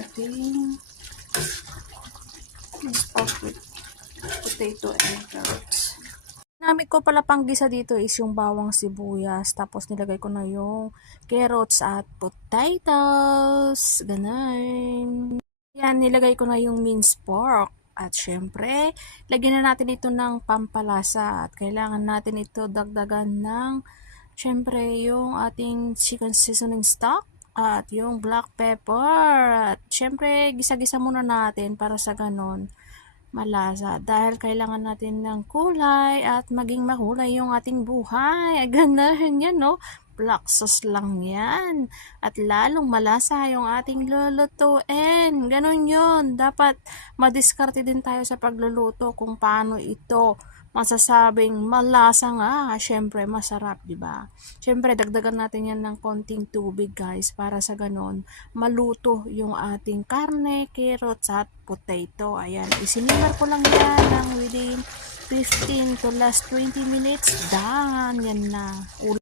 ating potato and carrots. Namin ko pala panggisa dito is yung bawang sibuyas. Tapos nilagay ko na yung carrots at potatoes. Ganun. Yan, nilagay ko na yung minced pork. At syempre, lagyan na natin ito ng pampalasa. At kailangan natin ito dagdagan ng syempre yung ating chicken seasoning stock. At yung black pepper. At syempre, gisa-gisa muna natin para sa ganon malasa dahil kailangan natin ng kulay at maging makulay yung ating buhay. Ganun yan, no? Black sauce lang yan. At lalong malasa yung ating lulutuin. Ganun yun. Dapat madiskarte din tayo sa pagluluto kung paano ito masasabing malasa nga. Syempre, masarap, di ba? Syempre, dagdagan natin yan ng konting tubig, guys, para sa ganon maluto yung ating karne, carrots at potato. Ayan, isinimmer ko lang yan ng within 15 to last 20 minutes. Done. Yan na.